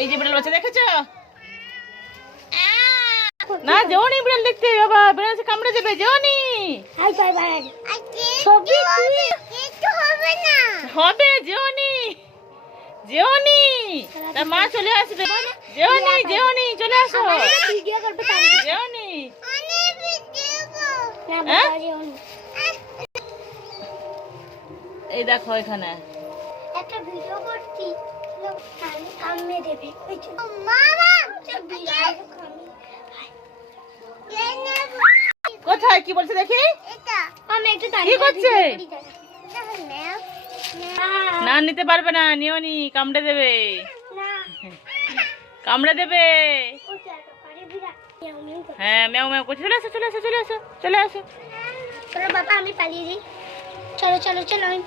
এই যে বিড়াল বাচ্চা দেখেছো? না যেওনি বিড়াল দেখতে বাবা, বিড়াল এসে কামড়ে দেবে। যেওনি হবে, যেওনি যেওনি, তার মা চলে আসবে। যেওনি যেওনি চলে আসো। যেওনি এই দেখো এখানে একটা ভিডিও করছি, কামড়ে দেবে। কোথায় কি বলছে দেখি? কি করছে? না নিতে পারবে না, নিওনি, কামড়ে দেবে, কামড়ে দেবে। হ্যাঁ ম্যাও ম্যাও করছে। চলে আসো চলে আসো চলে আসো চলে আসো। চলো বাবা আমি পালিয়ে যাই। চলো চলো চলো আমি